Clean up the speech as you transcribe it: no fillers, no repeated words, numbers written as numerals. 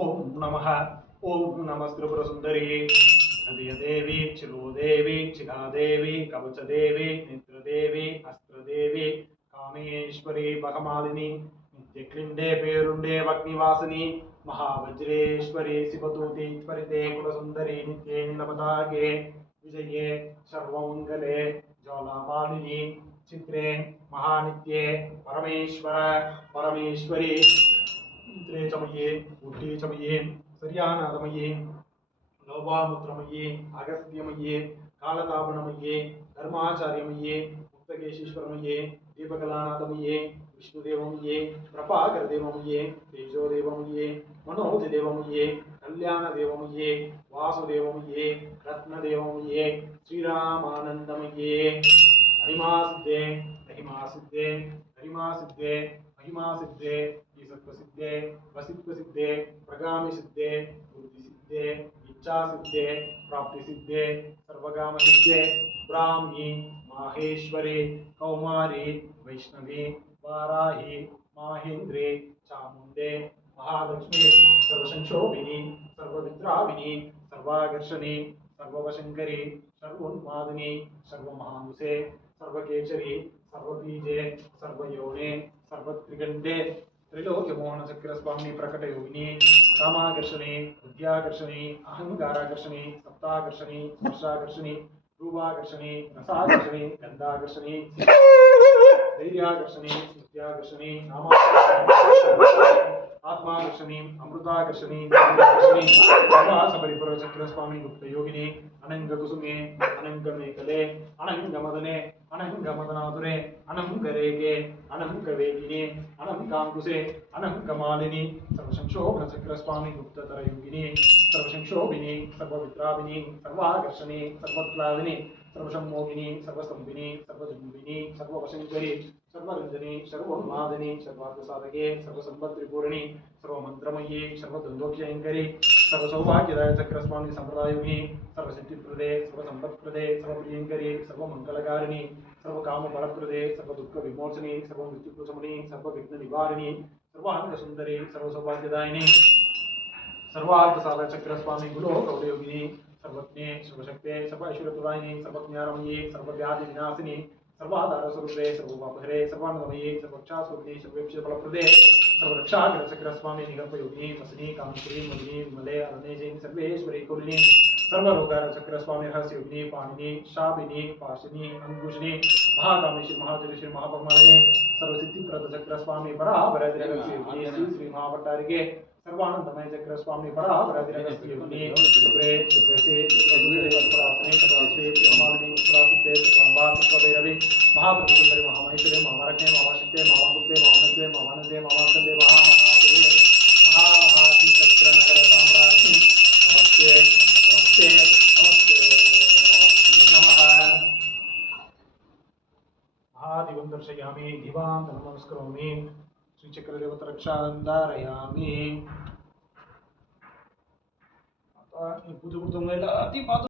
ಓಂ ನಮಃ ಓಂ ನಮಸ್ತ್ರಿಪುರ ಸುಂದರಿ ಹೃದಯದೇವಿ ಚಿಲೋದೇವಿ ಚಿಗಾದೇವಿ ಕವಚದೇವಿ ನಿದ್ರದೇವಿ ಅಸ್ತ್ರದೇವಿ ಕಾಮೇಶ್ವರಿ ಬಕಮಾಲಿನಿ ನಿತ್ಯಕ್ಲಿಂಡೆ ಪೇರುಂಡೆ ವಗ್ನಿವಾಸಿನಿ ಮಹಾವಜ್ರೇಶ್ವರಿ ಶಿವದೂತಿ ತ್ವರಿತೆ ಕುಲಸುಂದರಿ ನಿತ್ಯೇ ನಿಲಪತಾಗೆ ವಿಜಯೇ ಸರ್ವಮಂಗಲೆ ಜ್ವಾಲಾಮಾಲಿನಿ ಚಿತ್ರೆ ಮಹಾನಿತ್ಯೆ ಪರಮೇಶ್ವರ ಪರಮೇಶ್ವರಿ ಇಂದ್ರೇ ಚಮಯೇ ಬುದ್ಧಿ ಚಮಯೇ ಸರಿಯಾನಾದಮಯೇ ಲೋಭಾಮುದ್ರಮಯೇ ಅಗಸ್ತ್ಯಮಯೇ ಕಾಲತಾಪಣಮಯೇ ಧರ್ಮಾಚಾರ್ಯಮಯೇ ಮುಕ್ತಕೇಶೀಶ್ವರಮಯೇ ದೀಪಕಲಾನಾದಮಯೇ ವಿಷ್ಣುದೇವಮಯೇ ಪ್ರಭಾಕರದೇವಮಯೇ ತೇಜೋದೇವಮಯೇ ಮನೋಜದೇವಮಯೇ ಕಲ್ಯಾಣದೇವಮಯೇ ವಾಸುದೇವಮಯೇ ರತ್ನದೇವಮಯೇ ಶ್ರೀರಾಮಾನಂದಮಯೇ ಹರಿಮಾಸಿದ್ಧೆ ಮಹಿಮಾಸಿದ್ಧೆ ಹರಿಮಾಸಿದ್ಧೆ ಮಹಿಮಾಸಿದ್ಧೆ ಈಸತ್ವಸಿದ್ಧೆ ವಸಿತ್ವಸಿದ್ಧೆ ಪ್ರಗಾಮಿಸಿದ್ಧೆ ಬುದ್ಧಿಸಿದ್ಧೆ ಇಚ್ಛಾಸಿದ್ಧೆ ಪ್ರಾಪ್ತಿಸಿದ್ಧೆ ಸರ್ವಗಾಮಸಿದ್ಧೆ ಬ್ರಾಹ್ಮಿ ಮಾಹೇಶ್ವರಿ ಕೌಮಾರಿ ವೈಷ್ಣವಿ ವಾರಾಹಿ ಮಾಹೇಂದ್ರಿ ಚಾಮುಂಡೆ ಮಹಾಲಕ್ಷ್ಮಿ ಸರ್ವಸಂಕ್ಷೋಭಿನಿ ಸರ್ವವಿದ್ರಾವಿನಿ ಸರ್ವಾಕರ್ಷಣಿ ಸರ್ವವಶಂಕರಿ ಸರ್ವೋನ್ಮಾದಿನಿ ಸರ್ವಮಹಾಂಸೆ ಸರ್ವಕೇಚರಿ ಸರ್ವಬೀಜೆ ಸರ್ವಯೋನೆ ಸರ್ವತ್ರಿಗಂಡೆ ತ್ರಿಲೋಕ್ಯಮೋಹನ ಚಕ್ರ ಸ್ವಾಮಿ ಪ್ರಕಟಯೋಗಿನಿ ಕಾಮಾಕರ್ಷಣಿ ವಿದ್ಯಾಕರ್ಷಣಿ ಅಹಂಕಾರಾಕರ್ಷಣಿ ಸಪ್ತಾಕರ್ಷಣಿ ಸ್ಪರ್ಶಾಕರ್ಷಣಿ ರೂಪಾಕರ್ಷಣಿ ರಸಾಕರ್ಷಣಿ ಗಂಧಾಕರ್ಷಣಿ ಧೈರ್ಯಾಕರ್ಷಣಿ ಸ್ಮೃತ್ಯಾಕರ್ಷಣಿ ಆತ್ಮಾಕರ್ಷಣಿ ಅಮೃತಾಕರ್ಷಣಿ ಪ್ರವಾಸ ಪರಿಪುರ ಚಕ್ರ ಸ್ವಾಮಿ ಗುಪ್ತ ಯೋಗಿನಿ ಅನಂಗ ಕುಸುಮೆ ಅನಂಗ ಮೇಖಲೆ ಅನಂಗ ಮದನೆ ಅನಂಗ ಮದನಾದುರೆ ಅನಂಗ ರೇಖೆ ಅನಂಗ ವೇಗಿನಿ ಅನಂಕಾಂಕುಶೆ ಅನಂಗ ಮಾಲಿನಿ ಸರ್ವಸಂಕ್ಷೋಭನ ಚಕ್ರ ಸ್ವಾಮಿ ಗುಪ್ತತರ ಯೋಗಿನಿ ಸರ್ವಸಂಕ್ಷೋಭಿನಿ ಸರ್ವವಿದ್ರಾವಿನಿ ಸರ್ವಾಕರ್ಷಣಿ ಸರ್ವತ್ಲಾವಿನಿ ಸರ್ವಸಂಮೋಹಿನಿ ಸರ್ವಸ್ತಂಭಿನಿ ಸರ್ವಜಂಬಿನಿ ಸರ್ವವಶಂಕರಿ ಸರ್ವರಂಜನಿ ಸರ್ವೋನ್ಮಾದಿನಿ ಸರ್ವಾರ್ಥಸಾಧಕೆ ಸರ್ವಸಂಪತ್ರಿಪೂರಣಿ ಸರ್ವಮಂತ್ರಮಯಿ ಸರ್ವದ್ವಂದ್ವೋಕ್ಷಯಂಕರಿ ಸರ್ವಸೌಭಾಗ್ಯದಾಯ ಚಕ್ರಸ್ವಾಮಿ ಸಂಪ್ರದಾಯೋಗಿ ಸರ್ವಸಿದ್ಧಿಪ್ರದೆ ಸರ್ವಸಂಪತ್ಪ್ರದೆ ಸರ್ವಪ್ರಿಯಂಕರಿ ಸರ್ವಮಂಗಲಕಾರಿಣಿ ಸರ್ವಕಾಮಫಲಪ್ರದೆ ಸರ್ವದುಃಖ ವಿಮೋಚನಿ ಸರ್ವಮೃತ್ಯುಕುಸಮನಿ ಸರ್ವವಿಘ್ನ ನಿವಾರಿಣಿ ಸರ್ವಾಂಗ ಸುಂದರಿ ಸರ್ವಸೌಭಾಗ್ಯದಾಯಿನಿ ಸರ್ವಾರ್ಥಸಾಧ ಚಕ್ರಸ್ವಾಮಿ ಗುರು ಕೌಲಯೋಗಿನಿ ಸರ್ವಜ್ಞೆ ಸರ್ವಶಕ್ತೆ ಸರ್ವ ಐಶ್ವರ್ಯಪ್ರದಾಯಿನಿ ಸರ್ವಜ್ಞಾನಮಯೇ ಸರ್ವವ್ಯಾಧಿ ವಿನಾಶಿನಿ ಸರ್ವಾಧಾರ ಸ್ವರೂಪೇ ಸರ್ವೋಪಹರೆ ಸರ್ವಾನಂದಮಯೇ ಸರ್ವಕ್ಷಾಸ್ವರೂಪಿಣಿ ಸರ್ವೇಕ್ಷಫಲಪ್ರದೆ ಸರ್ವರಕ್ಷಾಗ್ರ ಚಕ್ರಸ್ವಾಮಿ ನಿಗರ್ಭಯೋಗಿನಿ ವಸನಿ ಕಾಮೇಶ್ವರಿ ಮದಿನಿ ವಿಮಲೆ ಅರುಣೇಜಿನಿ ಸರ್ವೇಶ್ವರಿ ಕೌಲಿನಿ ಸರ್ವರೋಗಾರ ಚಕ್ರಸ್ವಾಮಿ ರಹಸ್ಯೋಗಿನಿ ಪಾಣಿನಿ ಶಾಪಿನಿ ಪಾಶಿನಿ ಅಂಕುಶಿನಿ ಮಹಾಕಾಮೇಶ್ವರಿ ಮಹಾಜಲೇಶ್ವರಿ ಮಹಾಪಮಾಲಿನಿ ಸರ್ವಸಿದ್ಧಿಪ್ರದ ಚಕ್ರಸ್ವಾಮಿ ಬರಾಬರಯೋಗಿನಿ ಶ್ರೀ ಶ್ರೀ ಮಹಾಭಟ್ಟಾರಿಗೆ ಸರ್ವಾನಂದಮಯ ಚಕ್ರ ಸ್ವಾಮಿ ಬರಾಬರಯೋಗಿನಿ ಶುಭ್ರೆ ಶುಭ್ರತೆ ಭೈರವಿ ಮಹಾಪ್ರಭುಸುಂದರಿ ಮಹಾಮಹೇಶ್ವರಿ ಮಹಾಮರಜ್ಞೆ ಮಹಾಶಕ್ತೆ ಮಹಾಗುಪ್ತೆ ಮಹಾನಂದೆ ಮಹಾನಂದೆ ಮಹಾಸ್ಕಂದೆ ಮಹಾಮಹಾದೇವಿ ಮಹಾಮಹಾತಿ ಚಕ್ರ ನಗರ ಸಾಮ್ರಾಜ್ಞಿ ನಮಸ್ತೆ ನಮಸ್ತೆ ನಮಸ್ತೆ ನಮಃ ಮಹಾದಿವಂ ದರ್ಶಯಾಮಿ ದಿವಾಂ ನಮಸ್ಕರೋಮಿ ಶ್ರೀಚಕ್ರದೇವತ ರಕ್ಷಾಂಧಾರಯಾಮಿ. Putih-putih mulai latih